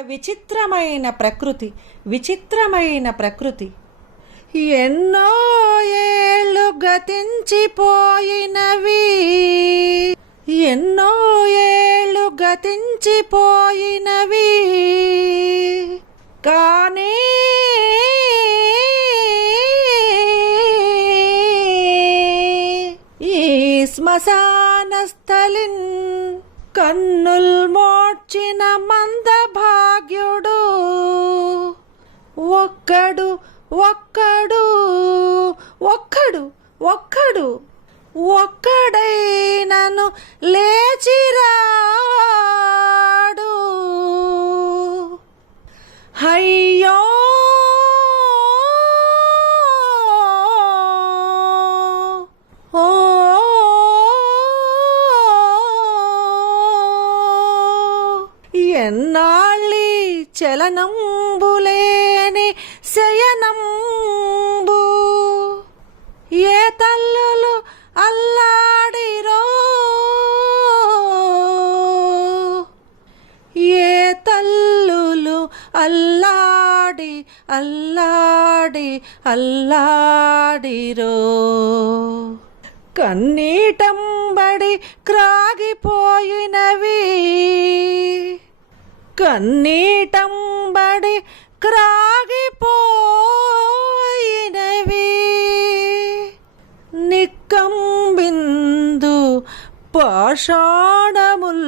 విచిత్రమైన ప్రకృతి విచిత్రమైన ప్రకృతి. ఎన్నో ఏళ్ళు గతించిపోయినవి. ఎన్నో ఏళ్ళు గతించిపోయినవి. కానీ ఈ శ్మశాన స్థలిన్ కన్నుల్ మోడ్చిన మందభాగ్యుడు. ఒక్కడు ఒక్కడు ఒక్కడు ఒక్కడు. ఒక్కడైనను లేచిరా. ఎన్నాళ్ళి చలనంబులేని శయనంబు? ఏ తల్లులు అల్లాడిరో? ఏ తల్లులు అల్లాడి అల్లాడి అల్లాడిరో? కన్నీటంబడి క్రాగిపోయినవి. కన్నీటంబడి క్రాగిపోయినవి. నిక్కంబిందు పాషాణముల్